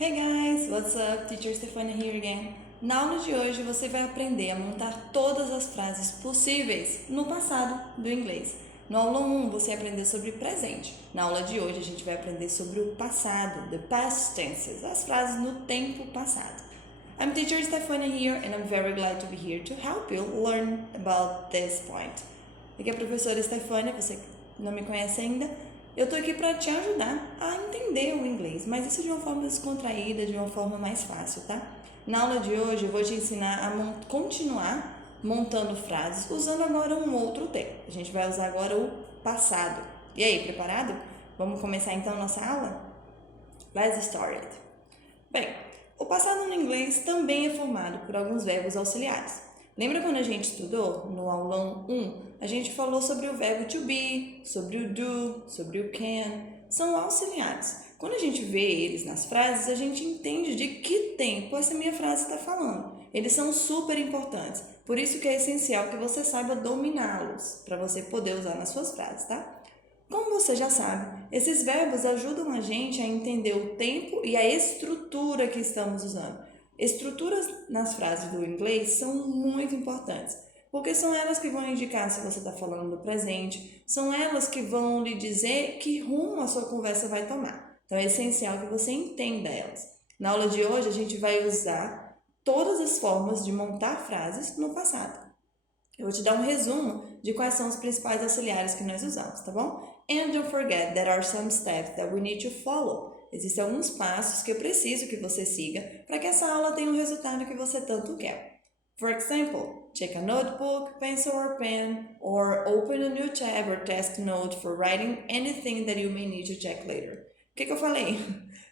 Hey guys, what's up? Teacher Stefania here again. Na aula de hoje você vai aprender a montar todas as frases possíveis no passado do inglês. No aula 1 você aprendeu sobre presente. Na aula de hoje a gente vai aprender sobre o passado, the past tenses, as frases no tempo passado. I'm Teacher Stefania here and I'm very glad to be here to help you learn about this point. Aqui é a professora Stefania, você que não me conhece ainda. Eu tô aqui para te ajudar a entender o inglês, mas isso de uma forma descontraída, de uma forma mais fácil, tá? Na aula de hoje eu vou te ensinar a continuar montando frases usando agora um outro tempo. A gente vai usar agora o passado. E aí, preparado? Vamos começar então nossa aula? Let's start it. Bem, o passado no inglês também é formado por alguns verbos auxiliares. Lembra quando a gente estudou no aulão 1? A gente falou sobre o verbo to be, sobre o do, sobre o can. São auxiliares. Quando a gente vê eles nas frases, a gente entende de que tempo essa minha frase está falando. Eles são super importantes. Por isso que é essencial que você saiba dominá-los, para você poder usar nas suas frases, tá? Como você já sabe, esses verbos ajudam a gente a entender o tempo e a estrutura que estamos usando. Estruturas nas frases do inglês são muito importantes, porque são elas que vão indicar se você está falando do presente, são elas que vão lhe dizer que rumo a sua conversa vai tomar. Então é essencial que você entenda elas. Na aula de hoje a gente vai usar todas as formas de montar frases no passado. Eu vou te dar um resumo de quais são os principais auxiliares que nós usamos, tá bom? And don't forget there are some steps that we need to follow. Existem alguns passos que eu preciso que você siga para que essa aula tenha o resultado que você tanto quer. For example, check a notebook, pencil or pen, or open a new tab or task note for writing anything that you may need to check later. O que eu falei?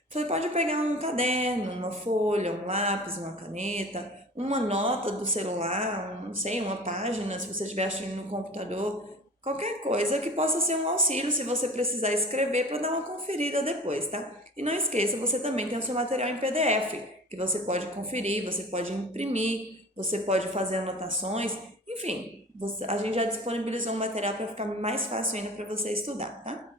Você pode pegar um caderno, uma folha, um lápis, uma caneta, uma nota do celular, não sei, uma página, se você estiver assistindo no computador, qualquer coisa que possa ser um auxílio se você precisar escrever para dar uma conferida depois, tá? E não esqueça, você também tem o seu material em PDF, que você pode conferir, você pode imprimir, você pode fazer anotações, enfim, a gente já disponibilizou um material para ficar mais fácil ainda para você estudar, tá?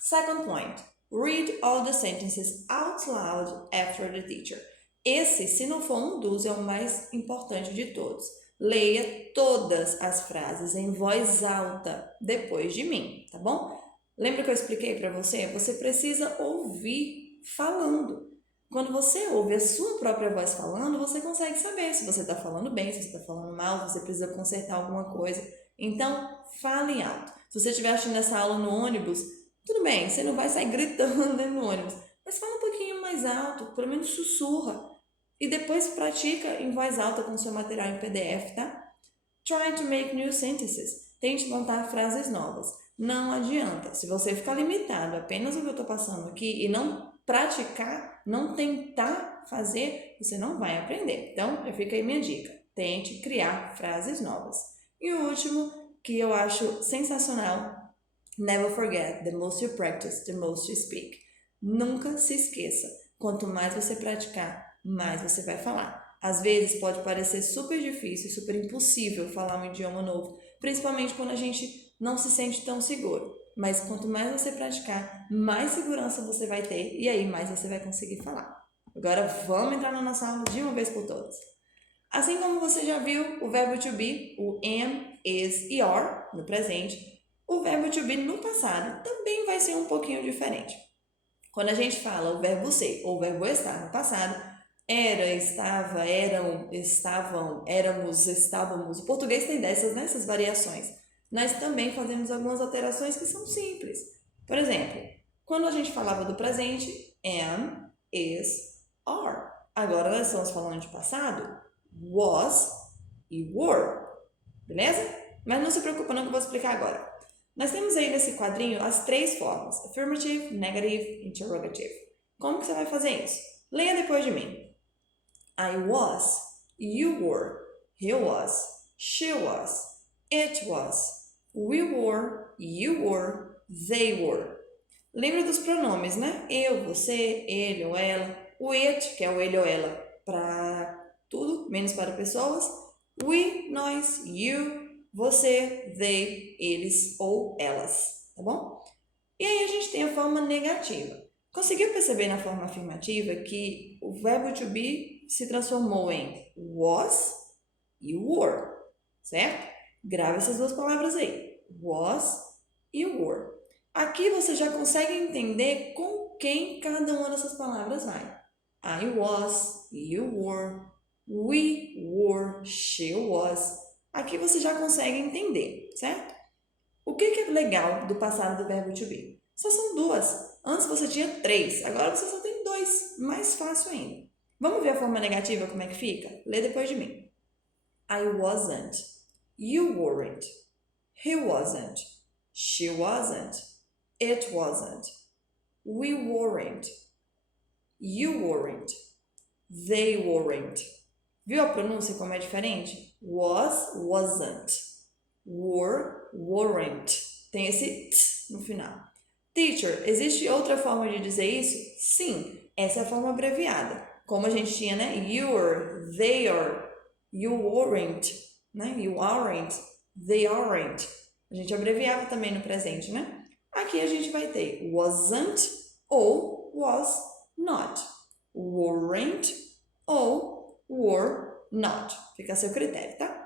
Second point, read all the sentences out loud after the teacher. Esse, se não for um dos, é o mais importante de todos. Leia todas as frases em voz alta depois de mim, tá bom? Lembra que eu expliquei para você? Você precisa ouvir falando. Quando você ouve a sua própria voz falando, você consegue saber se você está falando bem, se você está falando mal, se você precisa consertar alguma coisa. Então, fale alto. Se você estiver assistindo essa aula no ônibus, tudo bem, você não vai sair gritando dentro do ônibus, mas fala um pouquinho mais alto, pelo menos sussurra. E depois pratica em voz alta com o seu material em PDF, tá? Try to make new sentences. Tente montar frases novas. Não adianta. Se você ficar limitado apenas ao que eu estou passando aqui e não praticar, não tentar fazer, você não vai aprender. Então, já fica aí minha dica. Tente criar frases novas. E o último, que eu acho sensacional, never forget, the most you practice, the most you speak. Nunca se esqueça. Quanto mais você praticar, mais você vai falar. Às vezes pode parecer super difícil, super impossível falar um idioma novo, principalmente quando a gente não se sente tão seguro. Mas quanto mais você praticar, mais segurança você vai ter e aí mais você vai conseguir falar. Agora vamos entrar na nossa aula de uma vez por todas. Assim como você já viu o verbo to be, o am, is e are no presente, o verbo to be no passado também vai ser um pouquinho diferente. Quando a gente fala o verbo ser ou o verbo estar no passado, era, estava, eram, estavam, éramos, estávamos. O português tem dessas variações. Nós também fazemos algumas alterações que são simples. Por exemplo, quando a gente falava do presente, am, is, are. Agora nós estamos falando de passado, was e were. Beleza? Mas não se preocupa não que eu vou explicar agora. Nós temos aí nesse quadrinho as três formas, affirmative, negative, interrogative. Como que você vai fazer isso? Leia depois de mim. I was, you were, he was, she was, it was, we were, you were, they were. Lembra dos pronomes, né? Eu, você, ele ou ela. O it, que é o ele ou ela, para tudo, menos para pessoas. We, nós, you, você, they, eles ou elas, tá bom? E aí a gente tem a forma negativa. Conseguiu perceber na forma afirmativa que o verbo to be se transformou em was e were, certo? Grave essas duas palavras aí, was e were. Aqui você já consegue entender com quem cada uma dessas palavras vai. I was, you were, we were, she was. Aqui você já consegue entender, certo? O que é legal do passado do verbo to be? Só são duas. Antes você tinha 3, agora você só tem 2. Mais fácil ainda. Vamos ver a forma negativa como é que fica? Lê depois de mim. I wasn't. You weren't. He wasn't. She wasn't. It wasn't. We weren't. You weren't. They weren't. Viu a pronúncia como é diferente? Was, wasn't. Were, weren't. Tem esse t no final. Teacher, existe outra forma de dizer isso? Sim, essa é a forma abreviada. Como a gente tinha, né? You were, they are, you weren't, né? You aren't, they aren't. A gente abreviava também no presente, né? Aqui a gente vai ter wasn't ou was not. Weren't ou were not. Fica a seu critério, tá?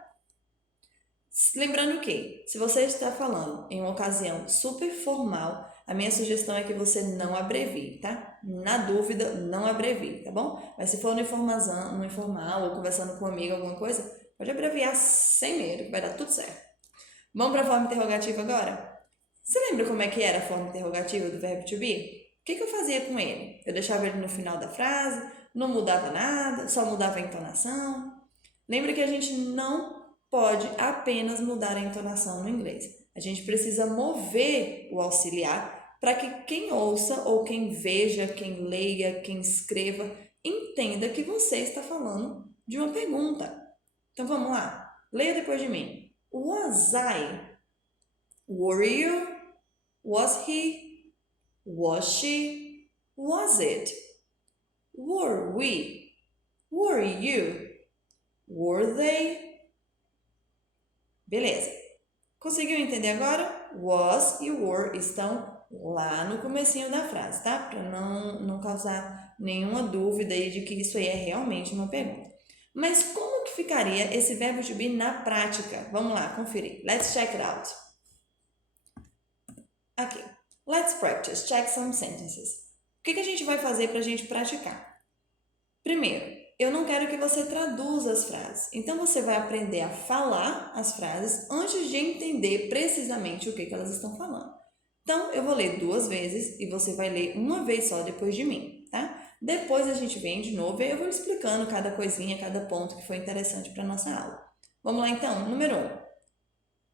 Lembrando que, se você está falando em uma ocasião super formal, a minha sugestão é que você não abrevie, tá? Na dúvida, não abrevie, tá bom? Mas se for no informal ou conversando com um amigo, alguma coisa, pode abreviar sem medo, que vai dar tudo certo. Vamos para a forma interrogativa agora? Você lembra como é que era a forma interrogativa do verbo to be? O que eu fazia com ele? Eu deixava ele no final da frase, não mudava nada, só mudava a entonação. Lembra que a gente não pode apenas mudar a entonação no inglês. A gente precisa mover o auxiliar para que quem ouça ou quem veja, quem leia, quem escreva, entenda que você está falando de uma pergunta. Então vamos lá, leia depois de mim. Was I? Were you? Was he? Was she? Was it? Were we? Were you? Were they? Beleza. Conseguiu entender agora? Was e were estão lá no comecinho da frase, tá? Para não causar nenhuma dúvida aí de que isso aí é realmente uma pergunta. Mas como que ficaria esse verbo to be na prática? Vamos lá, conferir. Let's check it out. Aqui. Let's practice. Check some sentences. O que a gente vai fazer para a gente praticar? Primeiro, eu não quero que você traduza as frases. Então, você vai aprender a falar as frases antes de entender precisamente o que elas estão falando. Então, eu vou ler 2 vezes e você vai ler uma vez só depois de mim, tá? Depois a gente vem de novo e eu vou explicando cada coisinha, cada ponto que foi interessante para a nossa aula. Vamos lá então, número 1.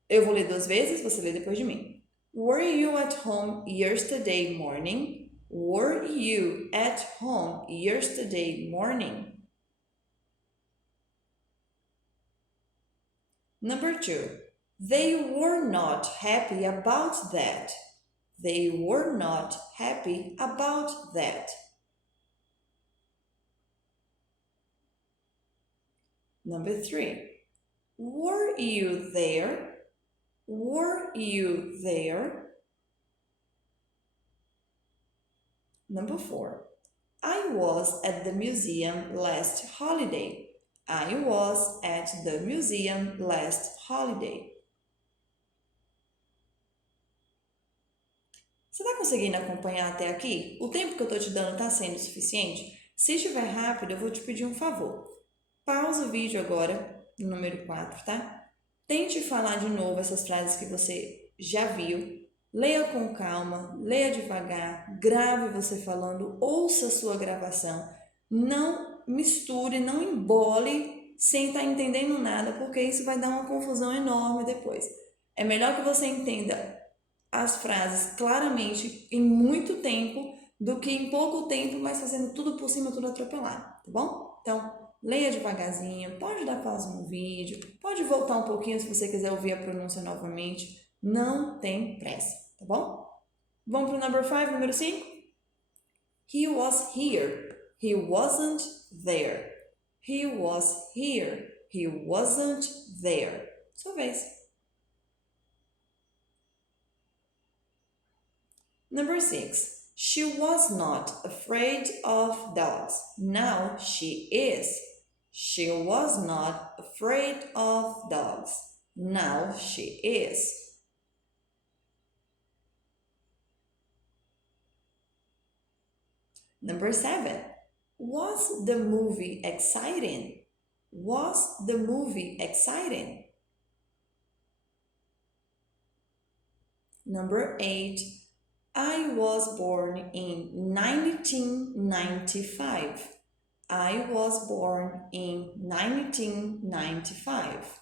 Eu vou ler 2 vezes, você lê depois de mim. Were you at home yesterday morning? Were you at home yesterday morning? Number 2. They were not happy about that. They were not happy about that. Number 3. Were you there? Were you there? Number 4. I was at the museum last holiday. I was at the museum last holiday. Você está conseguindo acompanhar até aqui? O tempo que eu estou te dando está sendo suficiente? Se estiver rápido, eu vou te pedir um favor. Pausa o vídeo agora, no número 4, tá? Tente falar de novo essas frases que você já viu. Leia com calma, leia devagar, grave você falando, ouça a sua gravação. Não misture, não embole sem estar entendendo nada, porque isso vai dar uma confusão enorme depois. É melhor que você entenda as frases claramente em muito tempo do que em pouco tempo, mas fazendo tudo por cima, tudo atropelado, tá bom? Então, leia devagarzinho, pode dar pausa no vídeo, pode voltar um pouquinho se você quiser ouvir a pronúncia novamente, não tem pressa, tá bom? Vamos para o number 5, número 5? He was here. He wasn't there. He was here. He wasn't there. Sua vez. Number 6. She was not afraid of dogs. Now she is. She was not afraid of dogs. Now she is. Number 7. Was the movie exciting? Was the movie exciting? Number 8. I was born in 1995. I was born in 1995.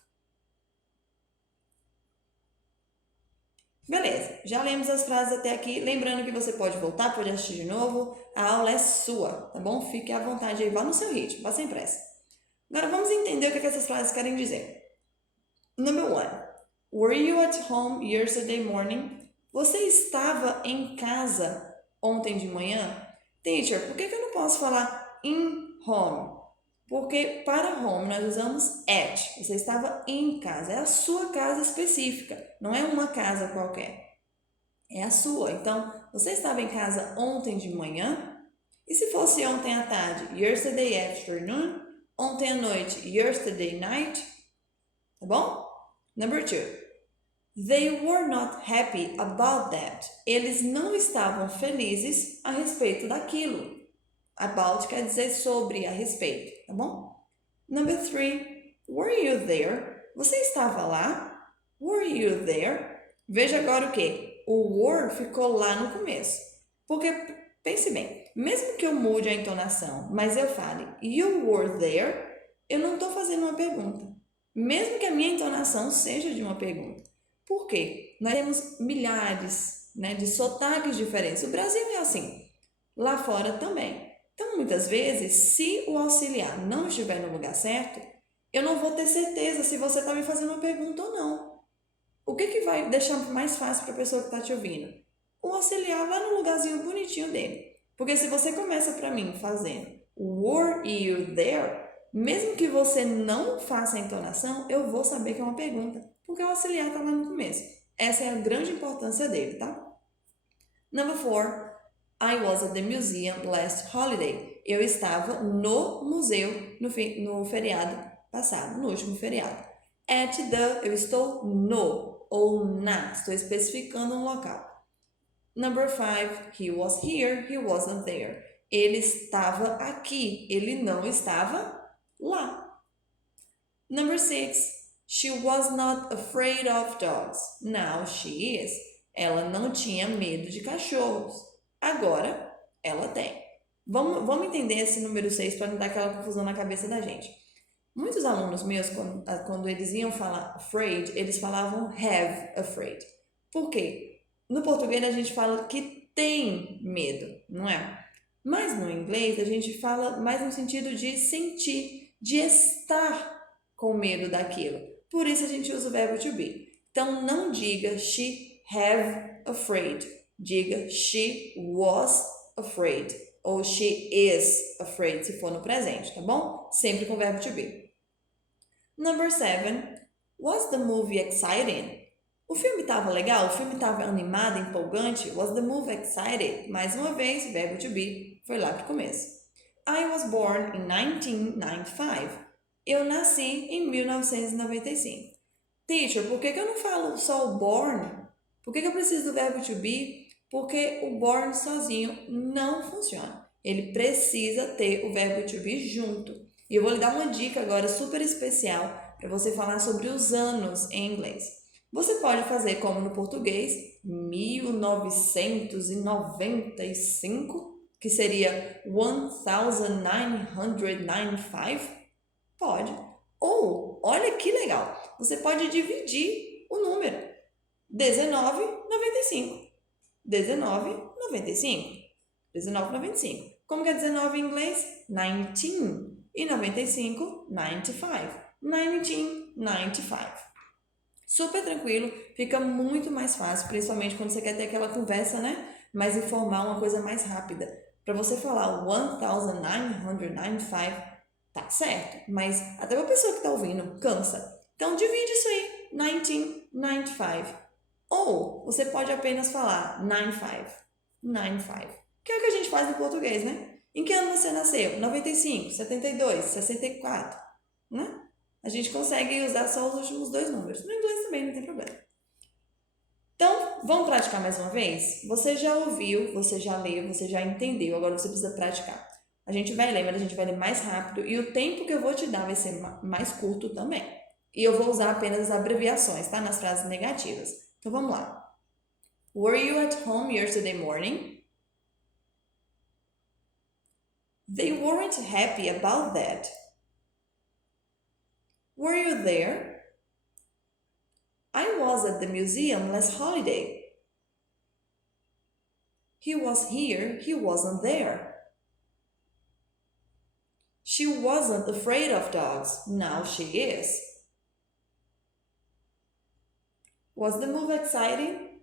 Beleza, já lemos as frases até aqui. Lembrando que você pode voltar, pode assistir de novo. A aula é sua, tá bom? Fique à vontade aí, vá no seu ritmo, vá sem pressa. Agora vamos entender o que essas frases querem dizer. Number 1. Were you at home yesterday morning? Você estava em casa ontem de manhã? Teacher, por que eu não posso falar in home? Porque para home nós usamos at. Você estava em casa. É a sua casa específica. Não é uma casa qualquer. É a sua. Então, você estava em casa ontem de manhã? E se fosse ontem à tarde? Yesterday afternoon. Ontem à noite? Yesterday night. Tá bom? Number 2. They were not happy about that. Eles não estavam felizes a respeito daquilo. About quer dizer sobre, a respeito, tá bom? Number 3. Were you there? Você estava lá? Were you there? Veja agora o que? O were ficou lá no começo. Porque, pense bem, mesmo que eu mude a entonação, mas eu fale you were there, eu não estou fazendo uma pergunta. Mesmo que a minha entonação seja de uma pergunta. Por quê? Nós temos milhares, de sotaques diferentes. O Brasil é assim. Lá fora também. Então, muitas vezes, se o auxiliar não estiver no lugar certo, eu não vou ter certeza se você está me fazendo uma pergunta ou não. O que vai deixar mais fácil para a pessoa que está te ouvindo? O auxiliar vai no lugarzinho bonitinho dele. Porque se você começa para mim fazendo were you there, mesmo que você não faça a entonação, eu vou saber que é uma pergunta. Porque o auxiliar está lá no começo. Essa é a grande importância dele, tá? Number 4. I was at the museum last holiday. Eu estava no museu no feriado passado, no último feriado. At the, eu estou no ou na, estou especificando um local. Number 5, he was here, he wasn't there. Ele estava aqui, ele não estava lá. Number 6, she was not afraid of dogs. Now she is. Ela não tinha medo de cachorros. Agora, ela tem. Vamos entender esse número 6 para não dar aquela confusão na cabeça da gente. Muitos alunos meus, quando eles iam falar afraid, eles falavam have afraid. Por quê? No português a gente fala que tem medo, não é? Mas no inglês a gente fala mais no sentido de sentir, de estar com medo daquilo. Por isso a gente usa o verbo to be. Então não diga she have afraid. Diga she was afraid ou she is afraid se for no presente, tá bom? Sempre com o verbo to be. Number 7. Was the movie exciting? O filme estava legal? O filme estava animado, empolgante? Was the movie excited? Mais uma vez, verbo to be, foi lá pro começo. I was born in 1995. Eu nasci em 1995. Teacher, por que eu não falo só o born? Por que eu preciso do verbo to be? Porque o born sozinho não funciona. Ele precisa ter o verbo to be junto. E eu vou lhe dar uma dica agora super especial para você falar sobre os anos em inglês. Você pode fazer como no português, 1995, que seria 1995. Pode. Ou, olha que legal, você pode dividir o número. 19,95. 19,95. 19,95. Como que é 19 em inglês? 19. E 95, 95. 1995. Super tranquilo, fica muito mais fácil, principalmente quando você quer ter aquela conversa, mais informal, uma coisa mais rápida. Para você falar 1995, tá certo, mas até uma pessoa que tá ouvindo cansa. Então divide isso aí, 1995. Ou você pode apenas falar 95, 95. que é o que a gente faz em português, né? Em que ano você nasceu? 95, 72, 64, né? A gente consegue usar só os últimos dois números. No inglês também não tem problema. Então, vamos praticar mais uma vez? Você já ouviu, você já leu, você já entendeu, agora você precisa praticar. A gente vai ler, mas a gente vai ler mais rápido e o tempo que eu vou te dar vai ser mais curto também. E eu vou usar apenas as abreviações, tá? Nas frases negativas. Então, vamos lá. Were you at home yesterday morning? They weren't happy about that. Were you there? I was at the museum last holiday. He was here, he wasn't there. She wasn't afraid of dogs, now she is. Was the move exciting?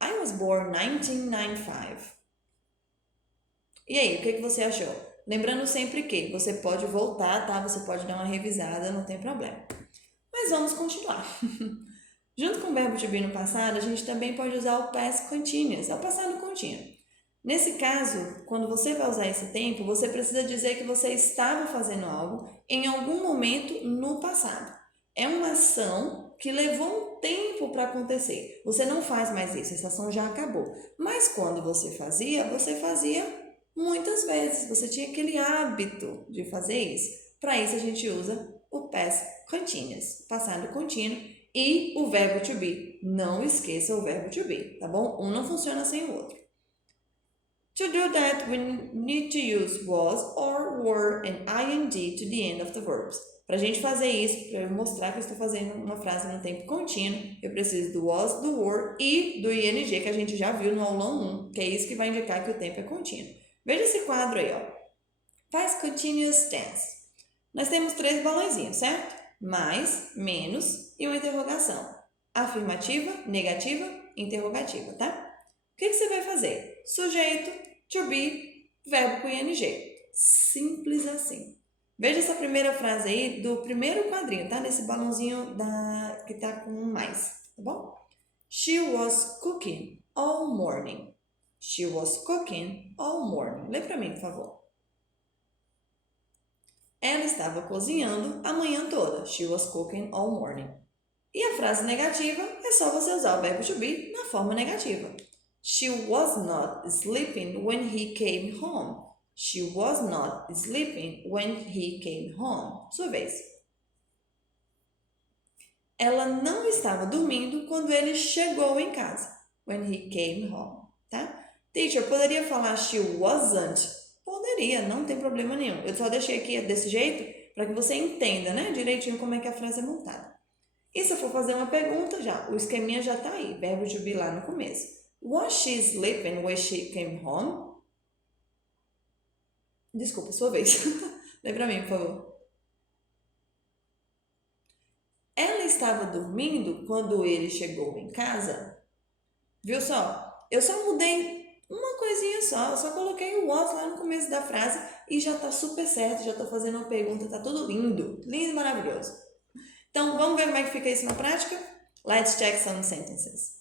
I was born 1995. E aí, o que você achou? Lembrando sempre que você pode voltar, tá? Você pode dar uma revisada, não tem problema. Mas vamos continuar. Junto com o verbo to be no passado, a gente também pode usar o past continuous, é o passado contínuo. Nesse caso, quando você vai usar esse tempo, você precisa dizer que você estava fazendo algo em algum momento no passado. É uma ação que levou um tempo para acontecer. Você não faz mais isso, essa ação já acabou. Mas quando você fazia muitas vezes. Você tinha aquele hábito de fazer isso. Para isso a gente usa o past continuous, passado contínuo, e o verbo to be. Não esqueça o verbo to be, tá bom? Um não funciona sem o outro. To do that, we need to use was or were and ing to the end of the verbs. Para a gente fazer isso, para eu mostrar que eu estou fazendo uma frase no tempo contínuo, eu preciso do was, do were e do ing, que a gente já viu no aulão 1, que é isso que vai indicar que o tempo é contínuo. Veja esse quadro aí, ó. Past continuous tense. Nós temos 3 balãozinhos, certo? Mais, menos e uma interrogação. Afirmativa, negativa, interrogativa, tá? O que você vai fazer? Sujeito, to be, verbo com ing. Simples assim. Veja essa primeira frase aí do primeiro quadrinho, tá? Nesse balãozinho que tá com mais, tá bom? She was cooking all morning. She was cooking all morning. Lê pra mim, por favor. Ela estava cozinhando a manhã toda. She was cooking all morning. E a frase negativa é só você usar o verbo to be na forma negativa. She was not sleeping when he came home. She was not sleeping when he came home. Sua vez. Ela não estava dormindo quando ele chegou em casa. When he came home, tá? Teacher, poderia falar she wasn't? Poderia, não tem problema nenhum. Eu só deixei aqui desse jeito para que você entenda, né, direitinho como é que a frase é montada. E se eu for fazer uma pergunta, já, o esqueminha já tá aí, verbo to be lá no começo. Was she sleeping when she came home? Desculpa, sua vez. Lê pra mim, por favor. Ela estava dormindo quando ele chegou em casa? Viu só? Eu só mudei uma coisinha só. Eu só coloquei o was lá no começo da frase e já tá super certo. Já tô fazendo uma pergunta, tá tudo lindo. Lindo e maravilhoso. Então, vamos ver como é que fica isso na prática? Let's check some sentences.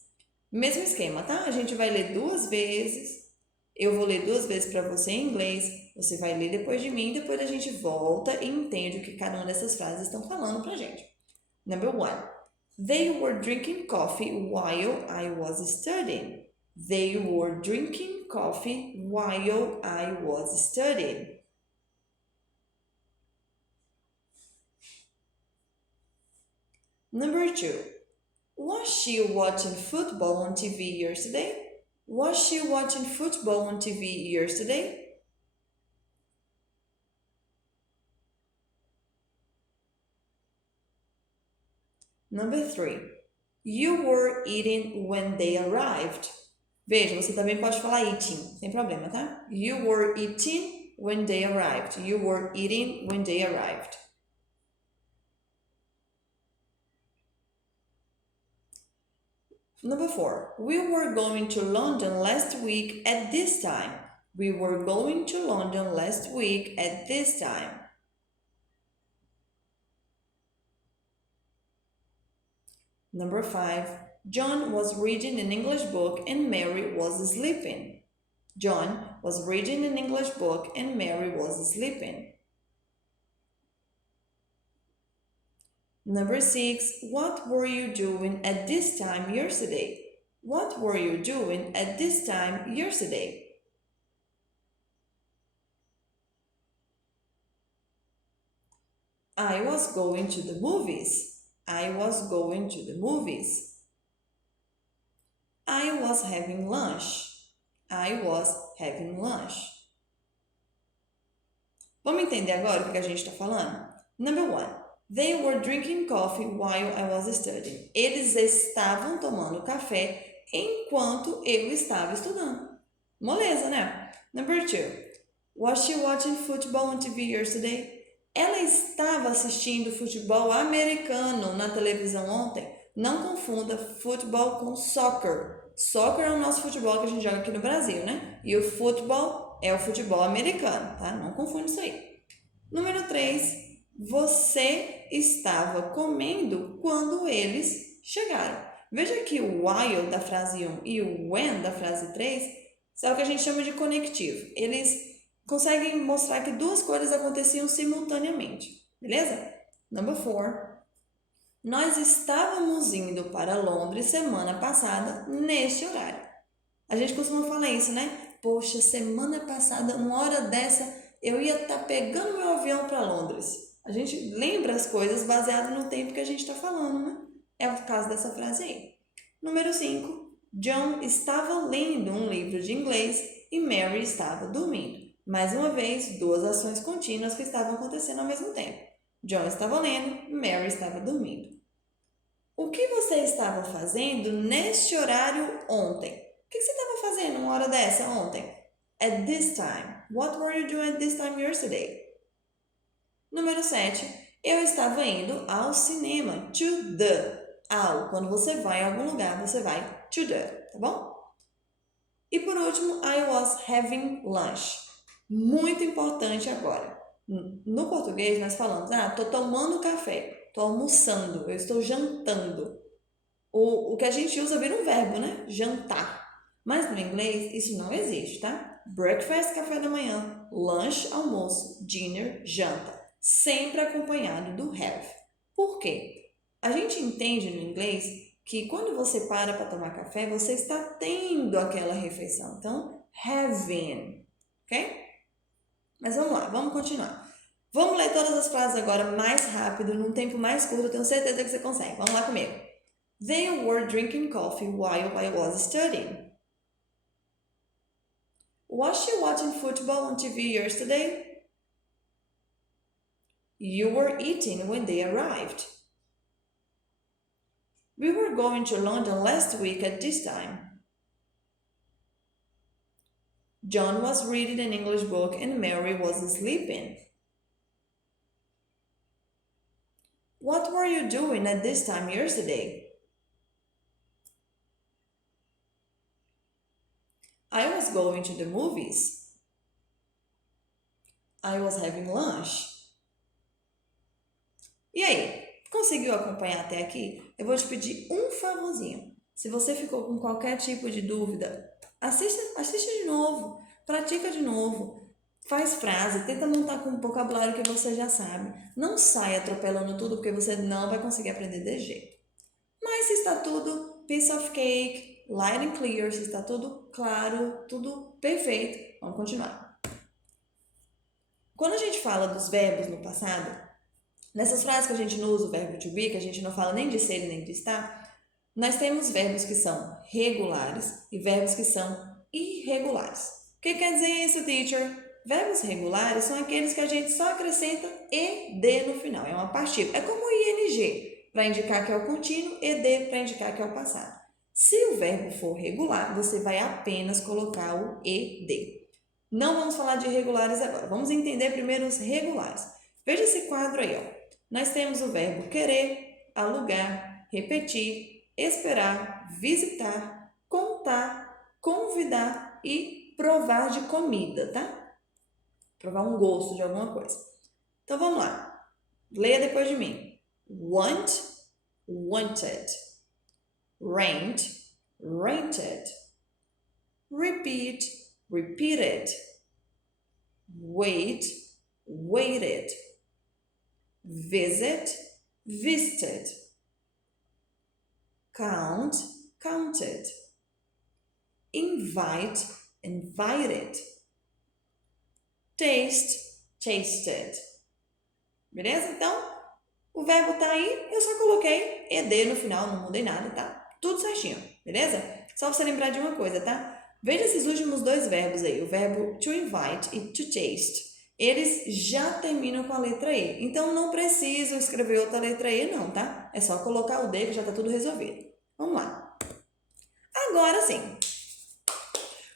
Mesmo esquema, tá? A gente vai ler 2 vezes. Eu vou ler 2 vezes para você em inglês. Você vai ler depois de mim. Depois a gente volta e entende o que cada uma dessas frases estão falando pra gente. Number 1. They were drinking coffee while I was studying. They were drinking coffee while I was studying. Number 2. Was she watching football on TV yesterday? Was she watching football on TV yesterday? Number 3. You were eating when they arrived. Veja, você também pode falar eating, sem problema, tá? You were eating when they arrived. You were eating when they arrived. Number 4. We were going to London last week at this time. We were going to London last week at this time. Number 5. John was reading an English book and Mary was sleeping. John was reading an English book and Mary was sleeping. Number 6. What were you doing at this time yesterday? What were you doing at this time yesterday? I was going to the movies. I was going to the movies. I was having lunch. I was having lunch. Vamos entender agora o que a gente está falando? Number 1. They were drinking coffee while I was studying. Eles estavam tomando café enquanto eu estava estudando. Moleza, né? Number 2. Was she watching football on TV yesterday? Ela estava assistindo futebol americano na televisão ontem. Não confunda futebol com soccer. Soccer é o nosso futebol que a gente joga aqui no Brasil, né? E o futebol é o futebol americano, tá? Não confunda isso aí. Número 3. Você estava comendo quando eles chegaram. Veja que o while da frase 1 e o when da frase 3 é o que a gente chama de conectivo. Eles conseguem mostrar que duas coisas aconteciam simultaneamente, beleza? Number 4. Nós estávamos indo para Londres semana passada neste horário. A gente costuma falar isso, né? Poxa, semana passada, uma hora dessa, eu ia estar pegando meu avião para Londres. A gente lembra as coisas baseado no tempo que a gente está falando, né? É o caso dessa frase aí. Número 5. John estava lendo um livro de inglês e Mary estava dormindo. Mais uma vez, duas ações contínuas que estavam acontecendo ao mesmo tempo. John estava lendo, Mary estava dormindo. O que você estava fazendo neste horário ontem? O que você estava fazendo uma hora dessa ontem? At this time. What were you doing at this time yesterday? Número 7. Eu estava indo ao cinema. To the. Ao. Quando você vai a algum lugar, você vai to the. Tá bom? E por último, I was having lunch. Muito importante agora. No português, nós falamos, tô tomando café, tô almoçando, eu estou jantando. O que a gente usa vira um verbo, né? Jantar. Mas no inglês, isso não existe, tá? Breakfast, café da manhã. Lunch, almoço. Dinner, janta. Sempre acompanhado do have. Por quê? A gente entende no inglês que quando você para tomar café, você está tendo aquela refeição. Então, having. Ok? Mas vamos lá, vamos continuar. Vamos ler todas as frases agora mais rápido, num tempo mais curto, eu tenho certeza que você consegue. Vamos lá comigo. They were drinking coffee while I was studying. Was she watching football on TV yesterday? You were eating when they arrived. We were going to London last week at this time. John was reading an English book and Mary was sleeping. What were you doing at this time yesterday? I was going to the movies. I was having lunch. E aí, conseguiu acompanhar até aqui? Eu vou te pedir um favorzinho. Se você ficou com qualquer tipo de dúvida, assiste de novo, pratica de novo, faz frase, tenta montar com um vocabulário que você já sabe. Não sai atropelando tudo, porque você não vai conseguir aprender desse jeito. Mas se está tudo piece of cake, light and clear, se está tudo claro, tudo perfeito, vamos continuar. Quando a gente fala dos verbos no passado, nessas frases que a gente não usa o verbo to be, que a gente não fala nem de ser nem de estar, nós temos verbos que são regulares e verbos que são irregulares. O que quer dizer isso, teacher? Verbos regulares são aqueles que a gente só acrescenta ed no final, é uma partícula. É como o ing, para indicar que é o contínuo, ed para indicar que é o passado. Se o verbo for regular, você vai apenas colocar o ed. Não vamos falar de irregulares agora, vamos entender primeiro os regulares. Veja esse quadro aí, ó. Nós temos o verbo querer, alugar, repetir, esperar, visitar, contar, convidar e provar de comida, tá? Provar um gosto de alguma coisa. Então vamos lá. Leia depois de mim. Want, wanted. rent, rented, repeat, repeated, wait, waited, visit, visited, count, counted, invite, invited, taste, tasted. Beleza? Então, o verbo tá aí, eu só coloquei ed no final, não mudei nada, tá? Tudo certinho, beleza? Só você lembrar de uma coisa, tá? Veja esses últimos dois verbos aí, o verbo to invite e to taste. Eles já terminam com a letra E. Então, não preciso escrever outra letra E, não, tá? É só colocar o D que já tá tudo resolvido. Vamos lá. Agora sim.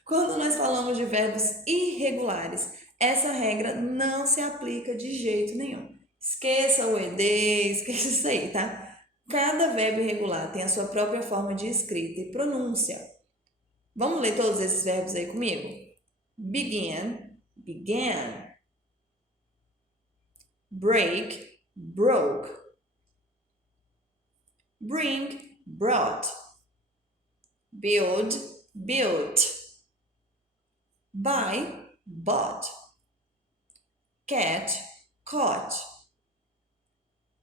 Quando nós falamos de verbos irregulares, essa regra não se aplica de jeito nenhum. Esqueça o ED, esqueça isso aí, tá? Cada verbo irregular tem a sua própria forma de escrita e pronúncia. Vamos ler todos esses verbos aí comigo? Begin, began. Break, broke. Bring, brought. Build, built. Buy, bought. Catch, caught.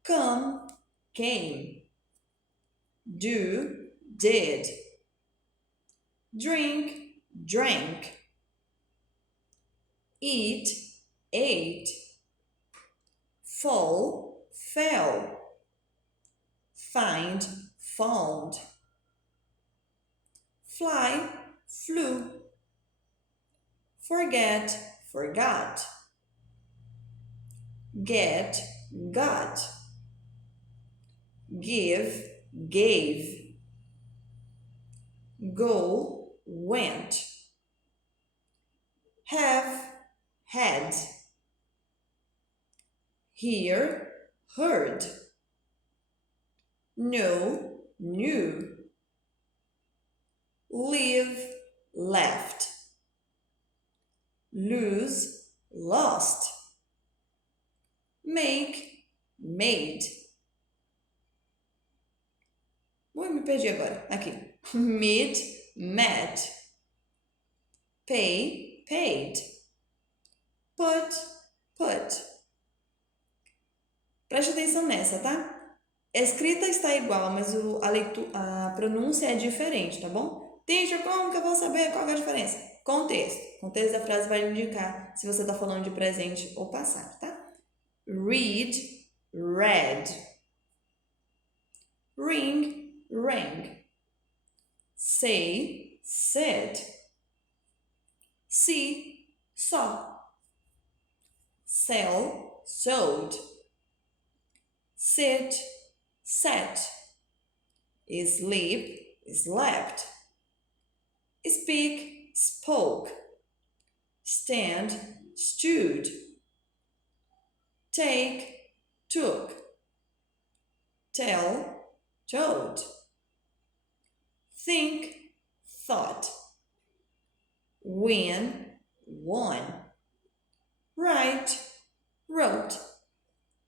Come, came. Do, did. Drink, drank. Eat, ate. Fall, fell. Find, found. Fly, flew. Forget, forgot. Get, got. Give, gave. Go, went. Have, had. Hear, heard. Know, knew. Live, left. Lose, lost. Make, made. Ui, me perdi agora. Aqui. Meet, met. Pay, paid. Put, put. Preste atenção nessa, tá? A escrita está igual, mas a pronúncia é diferente, tá bom? Teacher, como que eu vou saber qual é a diferença? Contexto. O contexto da frase vai indicar se você está falando de presente ou passado, tá? Read, read. Ring, rang. Say, said. See, saw. Sell, sold. Sit, sat. Sleep, slept. Speak, spoke. Stand, stood. Take, took. Tell, told. Think, thought. Win, won. Write, wrote.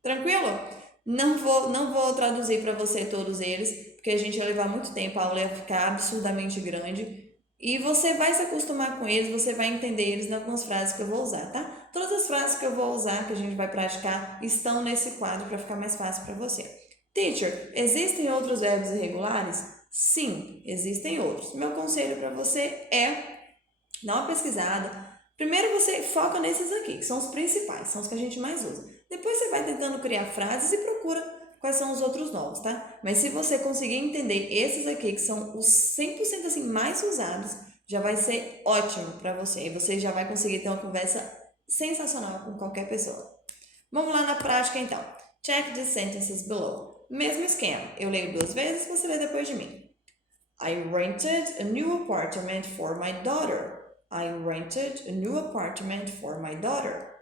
Tranquilo? Não vou traduzir para você todos eles, porque a gente ia levar muito tempo, a aula ia ficar absurdamente grande. E você vai se acostumar com eles, você vai entender eles em algumas frases que eu vou usar, tá? Todas as frases que eu vou usar, que a gente vai praticar, estão nesse quadro para ficar mais fácil para você. Teacher, existem outros verbos irregulares? Sim, existem outros. Meu conselho para você é dar uma pesquisada. Primeiro você foca nesses aqui, que são os principais, são os que a gente mais usa. Depois você vai tentando criar frases e procura quais são os outros novos, tá? Mas se você conseguir entender esses aqui, que são os 100% assim mais usados, já vai ser ótimo para você. E você já vai conseguir ter uma conversa sensacional com qualquer pessoa. Vamos lá na prática então. Check the sentences below. Mesmo esquema. Eu leio 2 vezes, você lê depois de mim. I rented a new apartment for my daughter. I rented a new apartment for my daughter.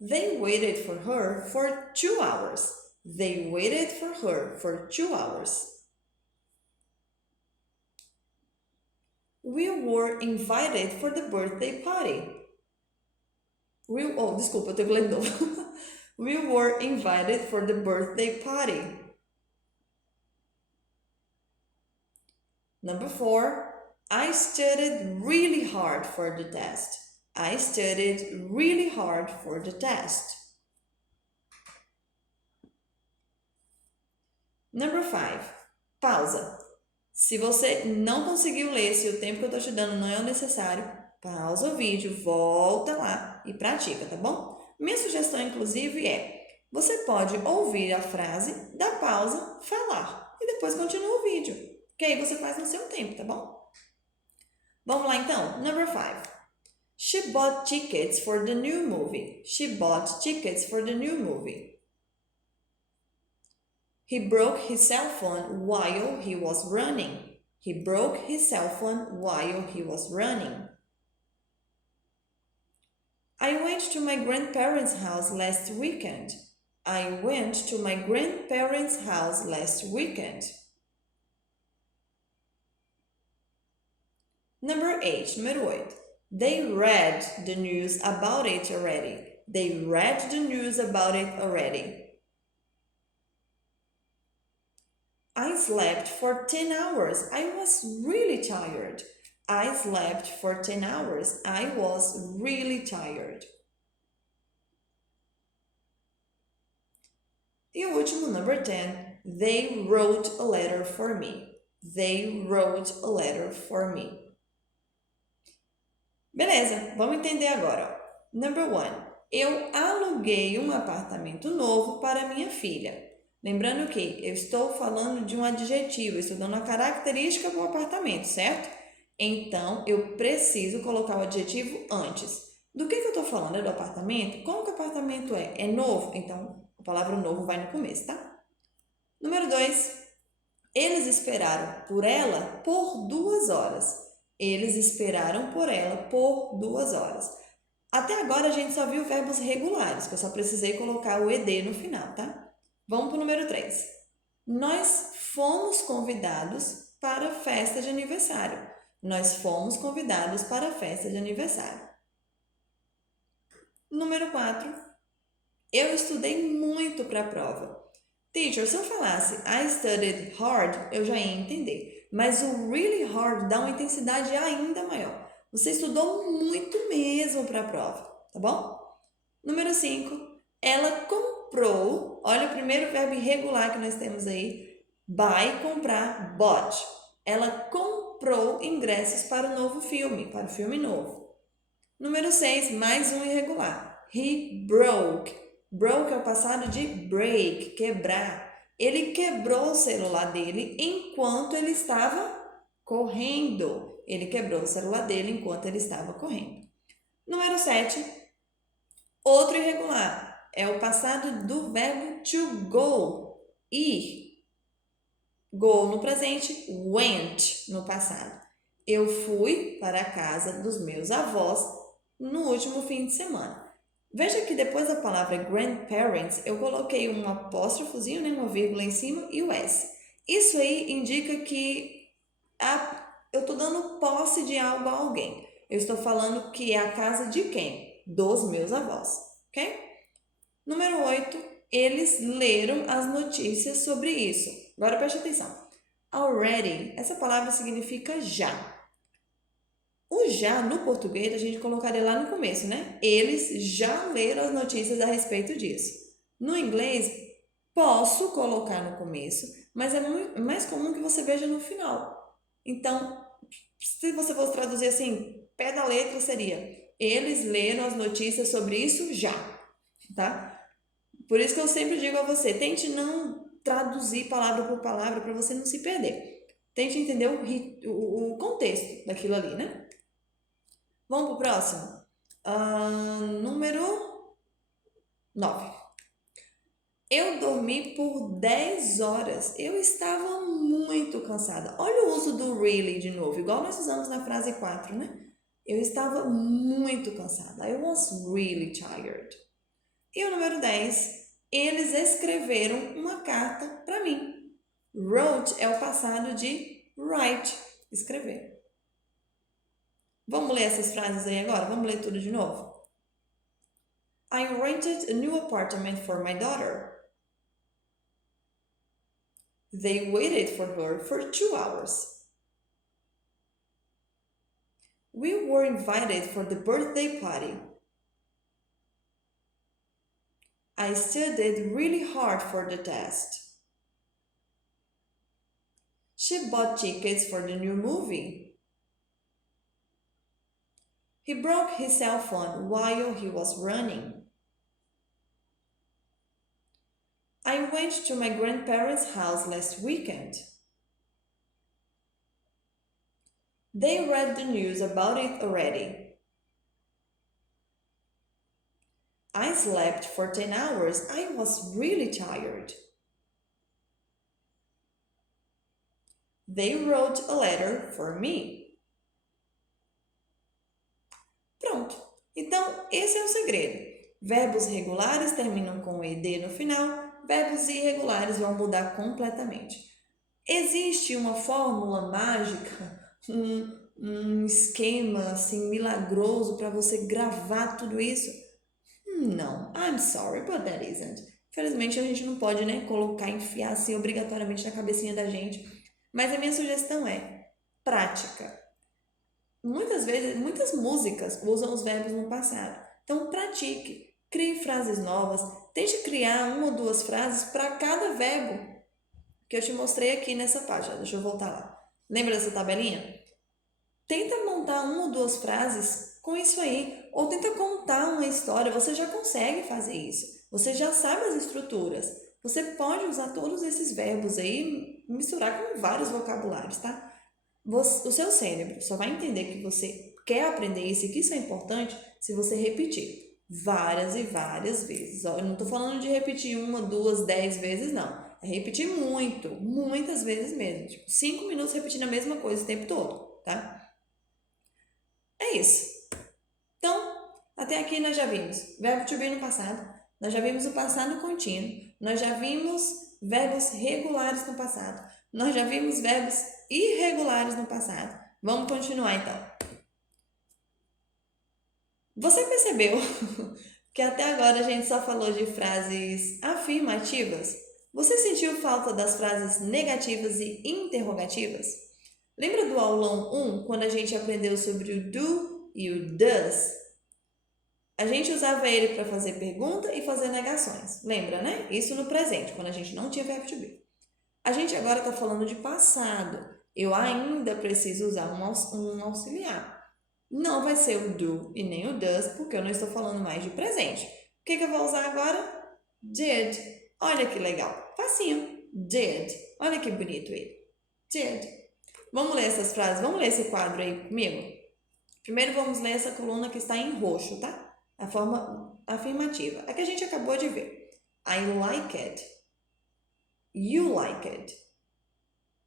They waited for her for 2 hours. They waited for her for 2 hours. We were invited for the birthday party. Desculpa, eu tenho que ler de novo. We were invited for the birthday party. Number 4. I studied really hard for the test. I studied really hard for the test. Number 5. Pausa. Se você não conseguiu ler, se o tempo que eu estou te dando não é o necessário, pausa o vídeo, volta lá e pratica, tá bom? Minha sugestão, inclusive, é: você pode ouvir a frase, dar pausa, falar e depois continua o vídeo, que aí você faz no seu tempo, tá bom? Vamos lá então. Number 5. She bought tickets for the new movie. She bought tickets for the new movie. He broke his cell phone while he was running. He broke his cell phone while he was running. I went to my grandparents' house last weekend. I went to my grandparents' house last weekend. Number 8. Número 8. They read the news about it already. They read the news about it already. I slept for 10 hours. I was really tired. I slept for 10 hours. I was really tired. E o último, number 10. They wrote a letter for me. They wrote a letter for me. Beleza, vamos entender agora. Number 1. Eu aluguei um apartamento novo para minha filha. Lembrando que eu estou falando de um adjetivo, estou dando uma característica para o apartamento, certo? Então, eu preciso colocar o adjetivo antes. Do que eu estou falando? É do apartamento? Como que o apartamento é? É novo? Então, a palavra novo vai no começo, tá? Número 2. Eles esperaram por ela por 2 horas. Eles esperaram por ela por 2 horas. Até agora a gente só viu verbos regulares, que eu só precisei colocar o ed no final, tá? Vamos para o número 3. Nós fomos convidados para a festa de aniversário. Nós fomos convidados para a festa de aniversário. Número 4. Eu estudei muito para a prova. Teacher, se eu falasse I studied hard, eu já ia entender. Mas o really hard dá uma intensidade ainda maior. Você estudou muito mesmo para a prova, tá bom? Número 5. Ela comprou, olha o primeiro verbo irregular que nós temos aí, buy, comprar, bought. Ela comprou ingressos para o novo filme, para o filme novo. Número 6, mais um irregular. He broke. Broke é o passado de break, quebrar. Ele quebrou o celular dele enquanto ele estava correndo. Ele quebrou o celular dele enquanto ele estava correndo. Número 7, outro irregular. É o passado do verbo to go, ir. Go no presente, went no passado. Eu fui para a casa dos meus avós no último fim de semana. Veja que depois da palavra grandparents, eu coloquei um apóstrofozinho, né, uma vírgula em cima e o S. Isso aí indica que eu estou dando posse de algo a alguém. Eu estou falando que é a casa de quem? Dos meus avós, ok? Número 8, eles leram as notícias sobre isso. Agora preste atenção. Already, essa palavra significa já. O já no português a gente colocaria lá no começo, né? Eles já leram as notícias a respeito disso. No inglês, posso colocar no começo, mas é mais comum que você veja no final. Então, se você fosse traduzir assim, pé da letra seria: eles leram as notícias sobre isso já, tá? Por isso que eu sempre digo a você, tente não traduzir palavra por palavra para você não se perder. Tente entender o contexto daquilo ali, né? Vamos para o próximo? Número 9. Eu dormi por 10 horas. Eu estava muito cansada. Olha o uso do really de novo, igual nós usamos na frase 4, né? Eu estava muito cansada. I was really tired. E o número 10. Eles escreveram uma carta para mim. Wrote é o passado de write, escrever. Vamos ler essas frases aí agora? Vamos ler tudo de novo? I rented a new apartment for my daughter. They waited for her for 2 hours. We were invited for the birthday party. I studied really hard for the test. She bought tickets for the new movie. He broke his cell phone while he was running. I went to my grandparents' house last weekend. They read the news about it already. I slept for 10 hours. I was really tired. They wrote a letter for me. Pronto. Então, esse é o segredo. Verbos regulares terminam com ed no final, verbos irregulares vão mudar completamente. Existe uma fórmula mágica, um esquema assim milagroso para você gravar tudo isso? Não, I'm sorry, but that isn't. Infelizmente a gente não pode, né, colocar, enfiar assim obrigatoriamente na cabecinha da gente. Mas a minha sugestão é prática. Muitas vezes, muitas músicas usam os verbos no passado. Então pratique, crie frases novas, tente criar uma ou duas frases para cada verbo que eu te mostrei aqui nessa página. Deixa eu voltar lá. Lembra dessa tabelinha? Tenta montar uma ou duas frases com isso aí, ou tenta contar uma história, você já consegue fazer isso. Você já sabe as estruturas. Você pode usar todos esses verbos aí, misturar com vários vocabulários, tá? O seu cérebro só vai entender que você quer aprender isso e que isso é importante se você repetir várias e várias vezes. Eu não estou falando de repetir 1, 2, 10 vezes, não. É repetir muito, muitas vezes mesmo. Tipo, 5 minutos repetindo a mesma coisa o tempo todo, tá? É isso. Então, até aqui nós já vimos verbo to be no passado, nós já vimos o passado contínuo, nós já vimos verbos regulares no passado, nós já vimos verbos irregulares no passado. Vamos continuar então. Você percebeu que até agora a gente só falou de frases afirmativas? Você sentiu falta das frases negativas e interrogativas? Lembra do aulão 1, quando a gente aprendeu sobre o do e o does? A gente usava ele para fazer pergunta e fazer negações. Lembra, né? Isso no presente, quando a gente não tinha verbo to be. A gente agora está falando de passado. Eu ainda preciso usar um auxiliar. Não vai ser o do e nem o does, porque eu não estou falando mais de presente. O que eu vou usar agora? Did. Olha que legal. Facinho. Did. Olha que bonito ele. Did. Vamos ler essas frases? Vamos ler esse quadro aí comigo? Primeiro vamos ler essa coluna que está em roxo, tá? A forma afirmativa. A que a gente acabou de ver. I like it. You like it.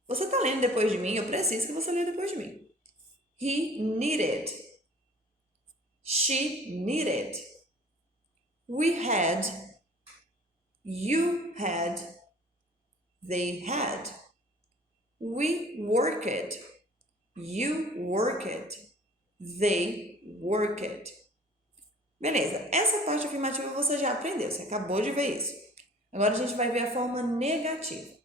Você está lendo depois de mim? Eu preciso que você leia depois de mim. He needed. She needed. We had. You had. They had. We worked. You worked. They worked. Beleza, essa parte afirmativa você já aprendeu, você acabou de ver isso. Agora a gente vai ver a forma negativa.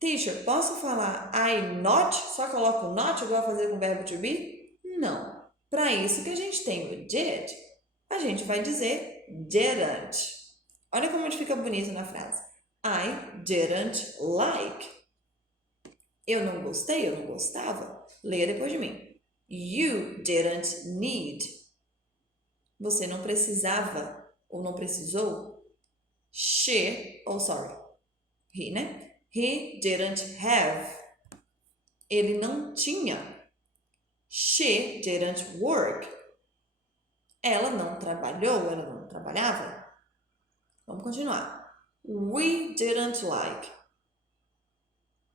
Teacher, posso falar I not? Só coloco o not igual a fazer com o verbo to be? Não. Para isso que a gente tem o did, a gente vai dizer didn't. Olha como fica bonito na frase. I didn't like. Eu não gostei, eu não gostava. Leia depois de mim. You didn't need. Você não precisava ou não precisou. He, né? He didn't have. Ele não tinha. She didn't work. Ela não trabalhou, ela não trabalhava. Vamos continuar. We didn't like.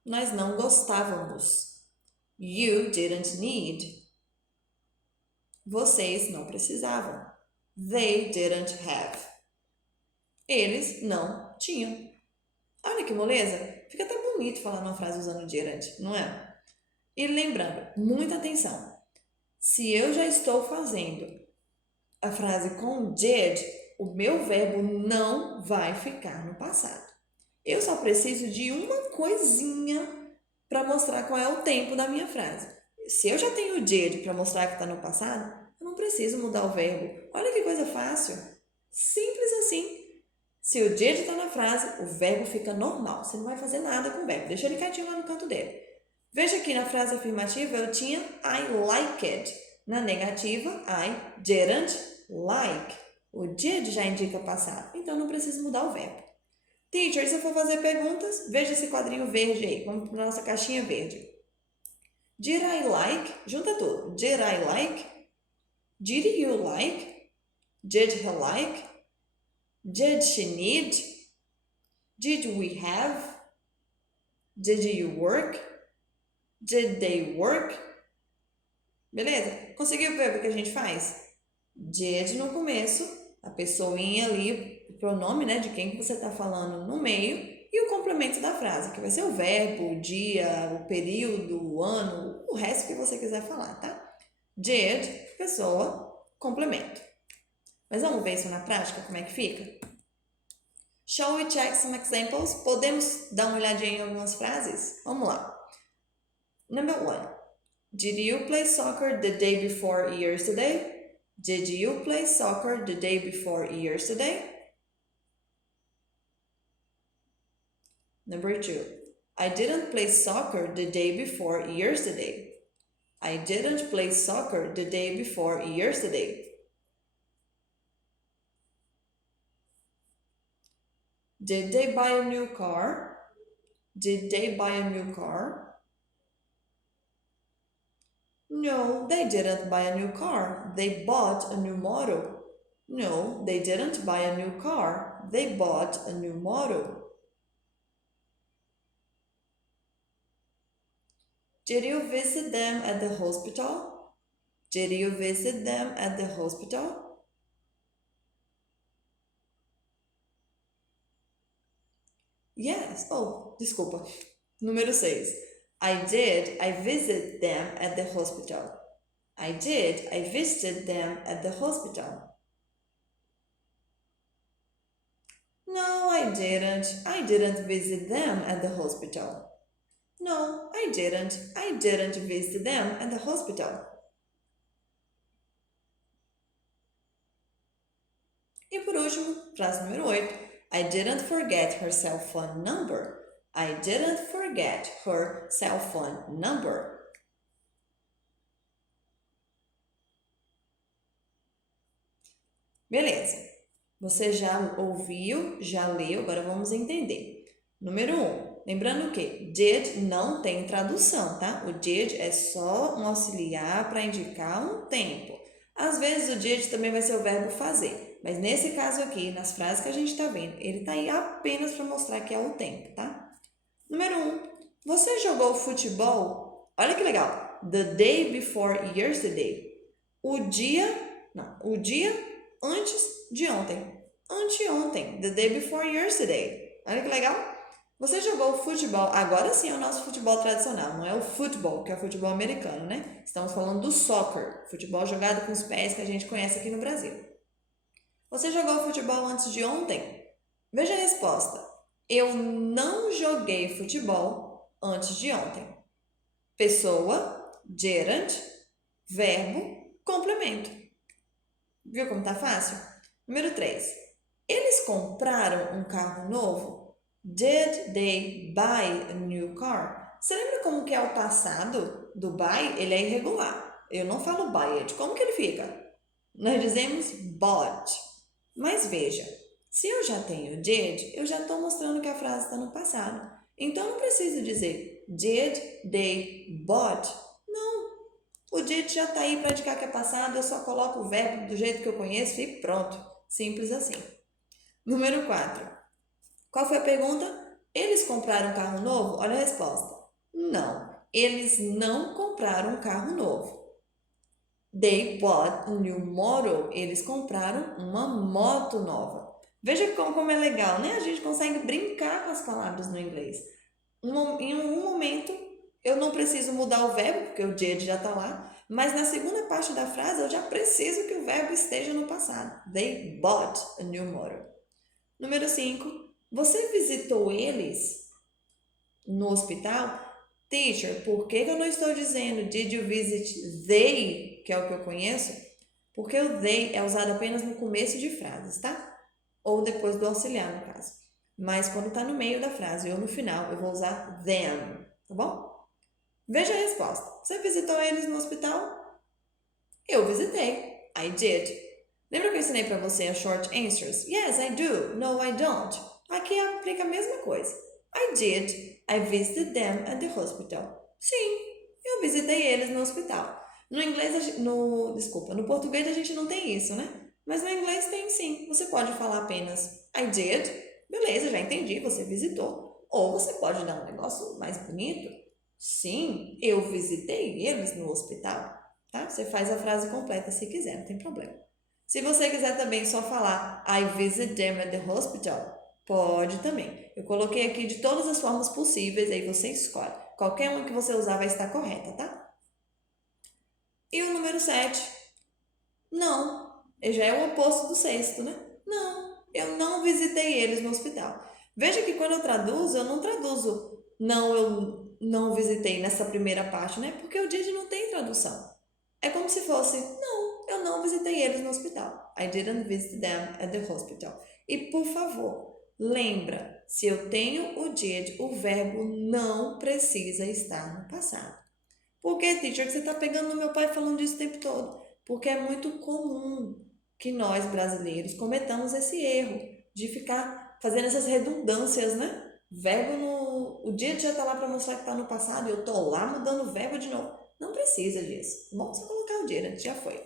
Nós não gostávamos. You didn't need. Vocês não precisavam. They didn't have. Eles não tinham. Olha que moleza. Fica até bonito falar uma frase usando didn't, não é? E lembrando, muita atenção. Se eu já estou fazendo a frase com did, o meu verbo não vai ficar no passado. Eu só preciso de uma coisinha para mostrar qual é o tempo da minha frase. Se eu já tenho o did para mostrar que está no passado, eu não preciso mudar o verbo. Olha que coisa fácil. Simples assim. Se o did está na frase, o verbo fica normal. Você não vai fazer nada com o verbo. Deixa ele quietinho lá no canto dele. Veja aqui na frase afirmativa eu tinha I liked. Na negativa, I didn't like. O did já indica passado, então não preciso mudar o verbo. Teacher, se eu for fazer perguntas, veja esse quadrinho verde aí. Vamos para a nossa caixinha verde. Did I like? Junta tudo. Did I like? Did you like? Did he like? Did she need? Did we have? Did you work? Did they work? Beleza? Conseguiu ver o que a gente faz? Did no começo, a pessoinha ali, o pronome, né, de quem que você está falando no meio e o complemento da frase, que vai ser o verbo, o dia, o período, o ano, o resto que você quiser falar, tá? Did, pessoa, complemento. Mas vamos ver isso na prática, como é que fica? Shall we check some examples? Podemos dar uma olhadinha em algumas frases? Vamos lá. Number 1. Did you play soccer the day before yesterday? Did you play soccer the day before yesterday? Number 2. I didn't play soccer the day before yesterday. I didn't play soccer the day before yesterday. Did they buy a new car? Did they buy a new car? No, they didn't buy a new car. They bought a new model. No, they didn't buy a new car. They bought a new model. Did you visit them at the hospital? Did you visit them at the hospital? Yes. Oh, desculpa. Número 6. I did. I visited them at the hospital. I did. I visited them at the hospital. No, I didn't. I didn't visit them at the hospital. No, I didn't. I didn't visit them at the hospital. E por último, frase número 8. I didn't forget her cell phone number. I didn't forget her cell phone number. Beleza. Você já ouviu, já leu, agora vamos entender. Número 1. Lembrando que did não tem tradução, tá? O did é só um auxiliar para indicar um tempo. Às vezes o did também vai ser o verbo fazer, mas nesse caso aqui, nas frases que a gente está vendo, ele está aí apenas para mostrar que é o tempo, tá? Número 1. Você jogou futebol? Olha que legal. The day before yesterday. O dia antes de ontem. Anteontem. The day before yesterday. Olha que legal. Você jogou futebol, agora sim é o nosso futebol tradicional, não é o futebol, que é o futebol americano, né? Estamos falando do soccer, futebol jogado com os pés que a gente conhece aqui no Brasil. Você jogou futebol antes de ontem? Veja a resposta. Eu não joguei futebol antes de ontem. Pessoa, gerund, verbo, complemento. Viu como tá fácil? Número 3. Eles compraram um carro novo? Did they buy a new car? Você lembra como que é o passado do buy? Ele é irregular. Eu não falo buy it. Como que ele fica? Nós dizemos bought. Mas veja, se eu já tenho did, eu já estou mostrando que a frase está no passado. Então, não preciso dizer did they bought. Não. O did já está aí para indicar que é passado. Eu só coloco o verbo do jeito que eu conheço e pronto. Simples assim. Número 4. Qual foi a pergunta? Eles compraram um carro novo? Olha a resposta. Não, eles não compraram um carro novo. They bought a new model. Eles compraram uma moto nova. Veja como é legal, né? A gente consegue brincar com as palavras no inglês. Em um momento, eu não preciso mudar o verbo, porque o did já está lá. Mas na segunda parte da frase eu já preciso que o verbo esteja no passado. They bought a new motor. Número 5. Você visitou eles no hospital? Teacher, por que eu não estou dizendo did you visit they, que é o que eu conheço? Porque o they é usado apenas no começo de frases, tá? Ou depois do auxiliar, no caso. Mas quando está no meio da frase ou no final, eu vou usar them, tá bom? Veja a resposta. Você visitou eles no hospital? Eu visitei. I did. Lembra que eu ensinei para você as short answers? Yes, I do. No, I don't. Aqui aplica a mesma coisa. I did. I visited them at the hospital. Sim, eu visitei eles no hospital. No inglês, no português a gente não tem isso, né? Mas no inglês tem sim. Você pode falar apenas I did. Beleza, já entendi, você visitou. Ou você pode dar um negócio mais bonito. Sim, eu visitei eles no hospital. Tá? Você faz a frase completa se quiser, não tem problema. Se você quiser também só falar I visit them at the hospital, pode também. Eu coloquei aqui de todas as formas possíveis, aí você escolhe. Qualquer uma que você usar vai estar correta, tá? E o número 7? Não. Já é o oposto do sexto, né? Não, eu não visitei eles no hospital. Veja que quando eu não traduzo não, eu não visitei nessa primeira parte, né? Porque o did não tem tradução. É como se fosse, não, eu não visitei eles no hospital. I didn't visit them at the hospital. E por favor, lembra, se eu tenho o did, o verbo não precisa estar no passado. Por que, teacher, que você está pegando no meu pai falando disso o tempo todo? Porque é muito comum que nós brasileiros cometamos esse erro de ficar fazendo essas redundâncias, né? Verbo no. O did já está lá para mostrar que está no passado e eu estou lá mudando o verbo de novo. Não precisa disso. Bom, só colocar o did, já foi.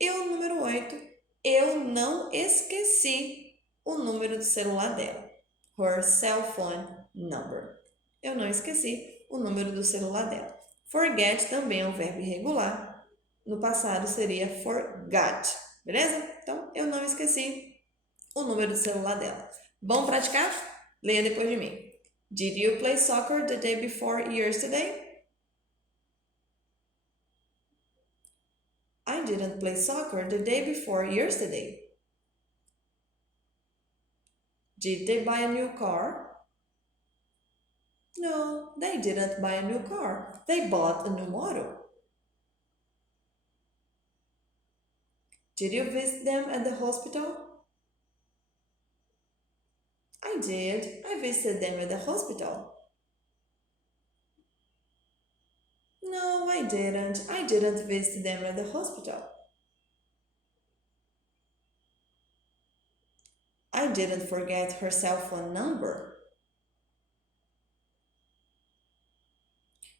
E o número 8, eu não esqueci o número do celular dela. Her cell phone number. Eu não esqueci o número do celular dela. Forget também é um verbo irregular. No passado seria forgot. Beleza? Então, eu não esqueci o número do celular dela. Vamos praticar? Leia depois de mim. Did you play soccer the day before yesterday? I didn't play soccer the day before yesterday. Did they buy a new car? No, they didn't buy a new car. They bought a new model. Did you visit them at the hospital? I did. I visited them at the hospital. No, I didn't. I didn't visit them at the hospital. I didn't forget her cell phone number.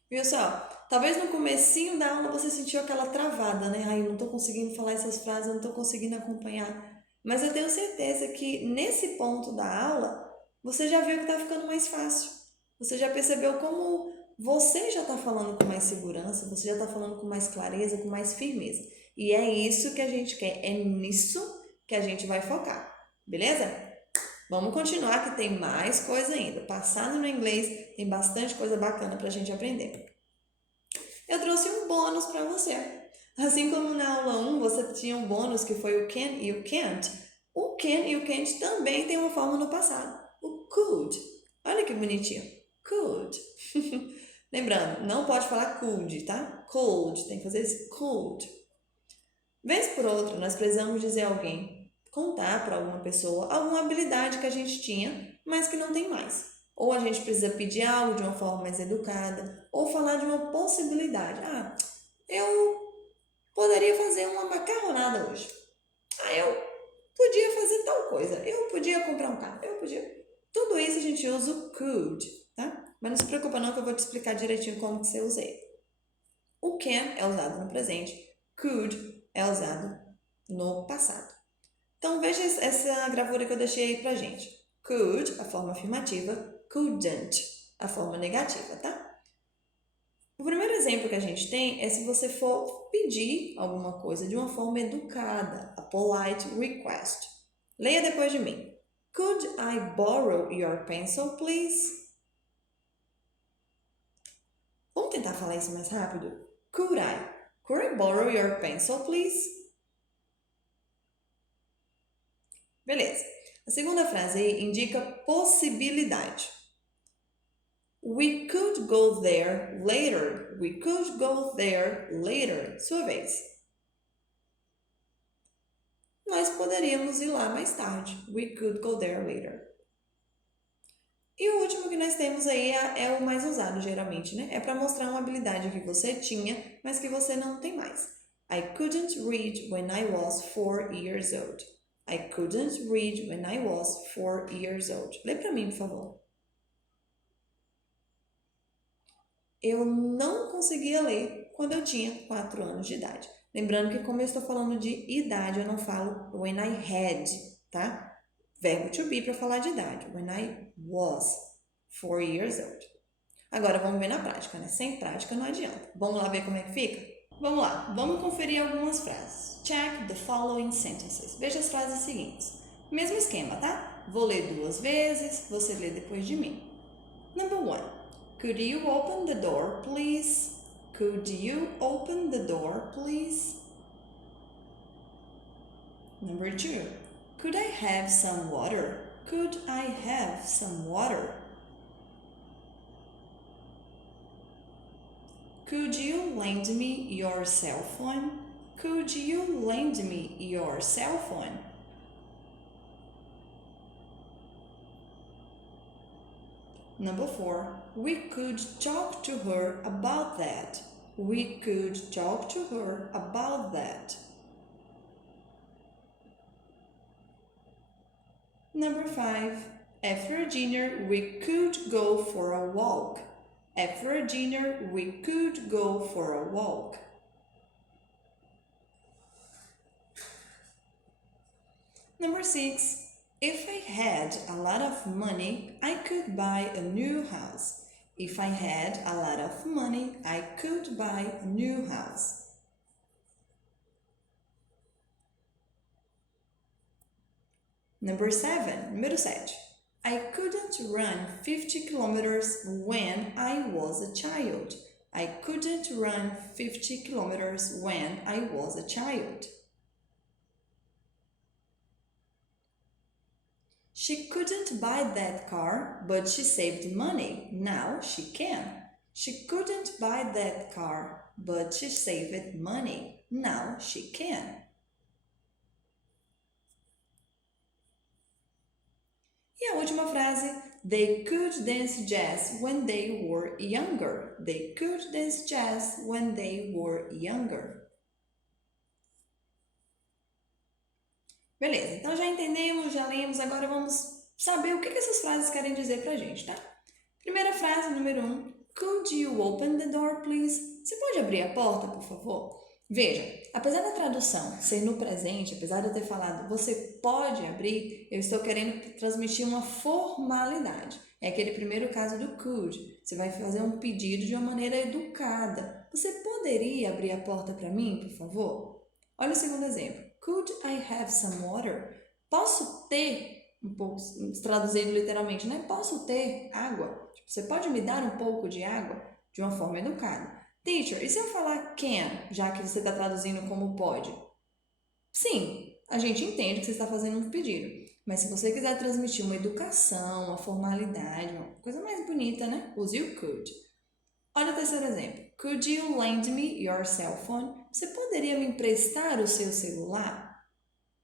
Viu só? Talvez no comecinho da aula você sentiu aquela travada, né? Ai, eu não tô conseguindo falar essas frases, eu não tô conseguindo acompanhar. Mas eu tenho certeza que nesse ponto da aula, você já viu que tá ficando mais fácil. Você já percebeu como você já tá falando com mais segurança, você já tá falando com mais clareza, com mais firmeza. E é isso que a gente quer, é nisso que a gente vai focar. Beleza? Vamos continuar que tem mais coisa ainda. Passado no inglês, tem bastante coisa bacana pra gente aprender. Eu trouxe um bônus para você. Assim como na aula 1 você tinha um bônus que foi o can e o can't, o can e o can't também tem uma forma no passado. O could. Olha que bonitinho. Could. Lembrando, não pode falar could, tá? Could. Tem que fazer esse could. Vez por outra, nós precisamos dizer a alguém, contar para alguma pessoa alguma habilidade que a gente tinha, mas que não tem mais. Ou a gente precisa pedir algo de uma forma mais educada, ou falar de uma possibilidade. Ah, eu poderia fazer uma macarronada hoje. Ah, eu podia fazer tal coisa. Eu podia comprar um carro. Eu podia. Tudo isso a gente usa o could, tá? Mas não se preocupa não que eu vou te explicar direitinho como que você usa ele. O can é usado no presente, could é usado no passado. Então veja essa gravura que eu deixei aí pra gente. Could, a forma afirmativa, couldn't, a forma negativa, tá? O primeiro exemplo que a gente tem é se você for pedir alguma coisa de uma forma educada, a polite request. Leia depois de mim. Could I borrow your pencil, please? Vamos tentar falar isso mais rápido? Could I? Could I borrow your pencil, please? Beleza. A segunda frase aí indica possibilidade. We could go there later. We could go there later. Sua vez. Nós poderíamos ir lá mais tarde. We could go there later. E o último que nós temos aí é o mais usado geralmente, né? É para mostrar uma habilidade que você tinha, mas que você não tem mais. I couldn't read when I was 4 years old. I couldn't read when I was 4 years old. Lê para mim, por favor. Eu não conseguia ler quando eu tinha 4 anos de idade. Lembrando que como eu estou falando de idade, eu não falo when I had, tá? Verbo to be para falar de idade. When I was 4 years old. Agora vamos ver na prática, né? Sem prática não adianta. Vamos lá ver como é que fica? Vamos lá, vamos conferir algumas frases. Check the following sentences. Veja as frases seguintes. Mesmo esquema, tá? Vou ler 2 vezes, você lê depois de mim. Number 1. Could you open the door, please? Could you open the door, please? Number 2. Could I have some water? Could I have some water? Could you lend me your cell phone? Could you lend me your cell phone? Number 4. We could talk to her about that. We could talk to her about that. Number 5. After dinner, we could go for a walk. After dinner, we could go for a walk. Number 6. If I had a lot of money, I could buy a new house. If I had a lot of money, I could buy a new house. Number 7. Número 7. I couldn't run 50 kilometers when I was a child. I couldn't run 50 kilometers when I was a child. She couldn't buy that car, but she saved money. Now she can. She couldn't buy that car, but she saved money. Now she can. E a última frase, they could dance jazz when they were younger. They could dance jazz when they were younger. Beleza, então já entendemos, já lemos, agora vamos saber o que essas frases querem dizer pra gente, tá? Primeira frase, número 1. Could you open the door, please? Você pode abrir a porta, por favor? Veja, apesar da tradução ser no presente, apesar de eu ter falado você pode abrir, eu estou querendo transmitir uma formalidade. É aquele primeiro caso do could. Você vai fazer um pedido de uma maneira educada. Você poderia abrir a porta para mim, por favor? Olha o segundo exemplo. Could I have some water? Posso ter, um pouco, traduzindo literalmente, né? Posso ter água? Tipo, você pode me dar um pouco de água? De uma forma educada. Teacher, e se eu falar can, já que você está traduzindo como pode? Sim, a gente entende que você está fazendo um pedido. Mas se você quiser transmitir uma educação, uma formalidade, uma coisa mais bonita, né? Use o could. Olha o terceiro exemplo. Could you lend me your cell phone? Você poderia me emprestar o seu celular?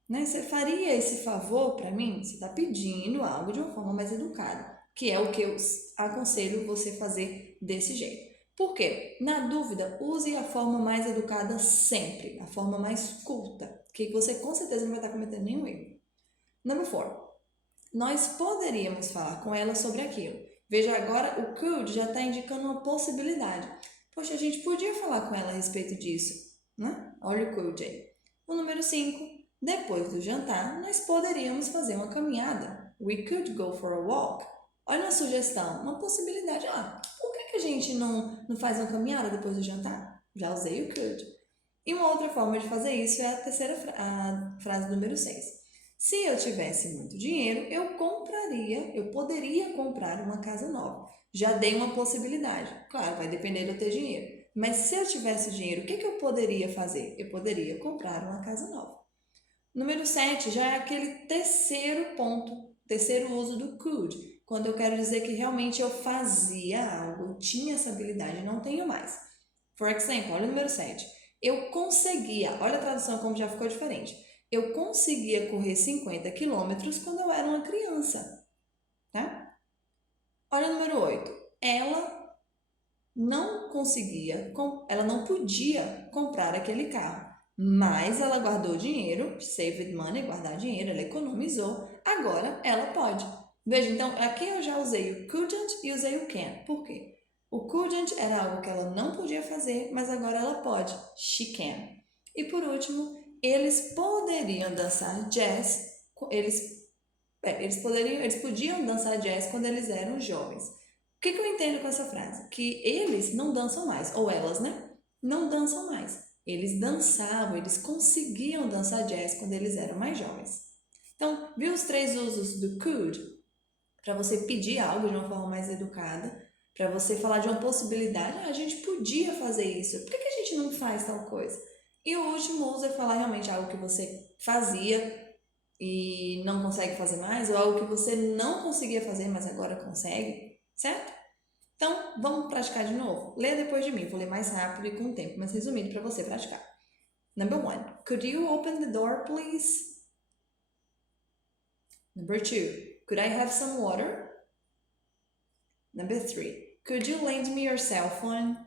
Né? Você faria esse favor para mim? Você está pedindo algo de uma forma mais educada, que é o que eu aconselho você fazer desse jeito. Por quê? Na dúvida, use a forma mais educada sempre, a forma mais culta, que você com certeza não vai estar cometendo nenhum erro. Number 4. Nós poderíamos falar com ela sobre aquilo. Veja agora, o could já está indicando uma possibilidade. Poxa, a gente podia falar com ela a respeito disso, né? Olha o could aí. O número 5. Depois do jantar, nós poderíamos fazer uma caminhada. We could go for a walk. Olha uma sugestão, uma possibilidade. Por que a gente não faz uma caminhada depois do jantar? Já usei o could. E uma outra forma de fazer isso é a frase número 6. Se eu tivesse muito dinheiro, eu poderia comprar uma casa nova. Já dei uma possibilidade. Claro, vai depender do teu dinheiro. Mas se eu tivesse dinheiro, o que eu poderia fazer? Eu poderia comprar uma casa nova. Número 7 já é aquele terceiro ponto, terceiro uso do could, quando eu quero dizer que realmente eu fazia algo, eu tinha essa habilidade, não tenho mais. For example, olha o número 7. Eu conseguia, olha a tradução como já ficou diferente. Eu conseguia correr 50 quilômetros quando eu era uma criança, tá? Olha o número 8. Ela não podia comprar aquele carro, mas ela guardou dinheiro, saved money, guardar dinheiro, ela economizou, agora ela pode. Veja, então aqui eu já usei o couldn't e usei o can. Por quê? O couldn't era algo que ela não podia fazer, mas agora ela pode. She can. E por último, eles poderiam dançar jazz, eles podiam dançar jazz quando eles eram jovens. O que eu entendo com essa frase? Que eles não dançam mais, ou elas, né? Não dançam mais. Eles dançavam, eles conseguiam dançar jazz quando eles eram mais jovens. Então, viu os 3 usos do could? Para você pedir algo de uma forma mais educada, para você falar de uma possibilidade, a gente podia fazer isso, por que a gente não faz tal coisa? E o último uso é falar realmente algo que você fazia e não consegue fazer mais, ou algo que você não conseguia fazer, mas agora consegue, certo? Então, vamos praticar de novo? Lê depois de mim, vou ler mais rápido e com tempo mais resumido para você praticar. Number 1. Could you open the door, please? Number 2. Could I have some water? Number 3. Could you lend me your cell phone?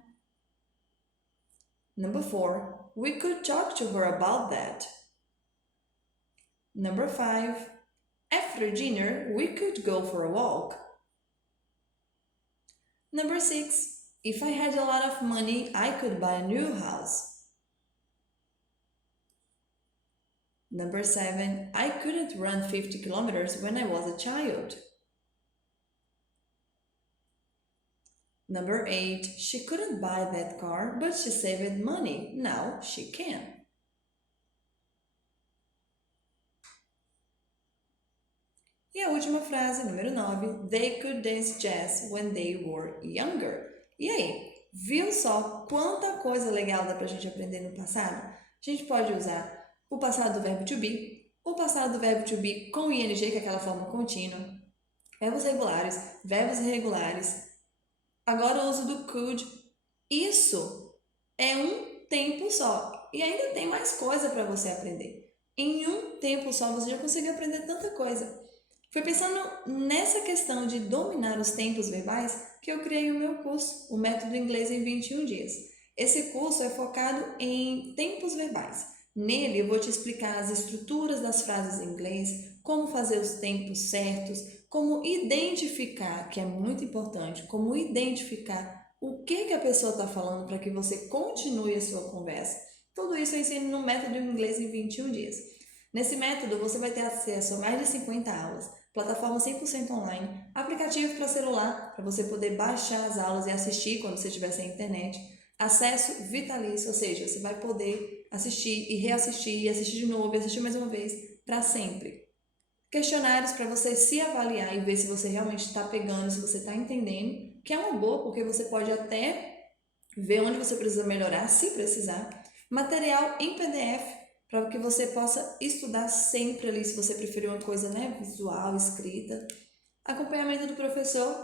Number 4. We could talk to her about that. Number 5. After dinner, we could go for a walk. Number 6. If I had a lot of money, I could buy a new house. Number 7. I couldn't run 50 kilometers when I was a child. Number 8. She couldn't buy that car, but she saved money. Now she can. E a última frase, número 9. They could dance jazz when they were younger. E aí, viu só quanta coisa legal dá pra gente aprender no passado? A gente pode usar o passado do verbo to be, o passado do verbo to be com ing, que é aquela forma contínua, verbos regulares, verbos irregulares. Agora o uso do could. Isso é um tempo só. E ainda tem mais coisa para você aprender. Em um tempo só você já conseguiu aprender tanta coisa. Foi pensando nessa questão de dominar os tempos verbais que eu criei o meu curso, o Método Inglês em 21 Dias. Esse curso é focado em tempos verbais. Nele eu vou te explicar as estruturas das frases em inglês, como fazer os tempos certos, como identificar, que é muito importante, como identificar o que a pessoa está falando para que você continue a sua conversa. Tudo isso eu ensino no Método Inglês em 21 Dias. Nesse método você vai ter acesso a mais de 50 aulas, plataforma 100% online, aplicativo para celular, para você poder baixar as aulas e assistir quando você estiver sem internet, acesso vitalício, ou seja, você vai poder assistir e reassistir, e assistir de novo, e assistir mais uma vez, para sempre. Questionários para você se avaliar e ver se você realmente está pegando, se você está entendendo, que é uma boa, porque você pode até ver onde você precisa melhorar, se precisar. Material em PDF, para que você possa estudar sempre ali, se você preferir uma coisa, né, visual, escrita. Acompanhamento do professor,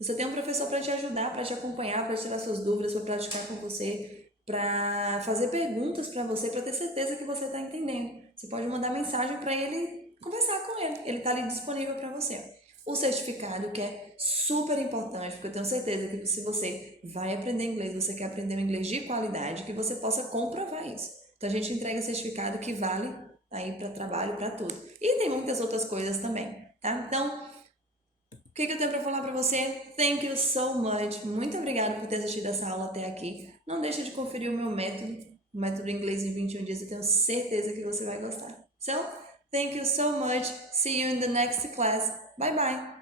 você tem um professor para te ajudar, para te acompanhar, para tirar suas dúvidas, para praticar com você, para fazer perguntas para você, para ter certeza que você está entendendo. Você pode mandar mensagem para ele, conversar com ele, ele está ali disponível para você. O certificado, que é super importante, porque eu tenho certeza que se você vai aprender inglês, você quer aprender um inglês de qualidade, que você possa comprovar isso. Então a gente entrega certificado que vale aí para trabalho, para tudo. E tem muitas outras coisas também, tá? Então, o que eu tenho para falar para você? Thank you so much. Muito obrigada por ter assistido essa aula até aqui. Não deixe de conferir o meu método, o método inglês em 21 dias. Eu tenho certeza que você vai gostar. So, thank you so much. See you in the next class. Bye bye.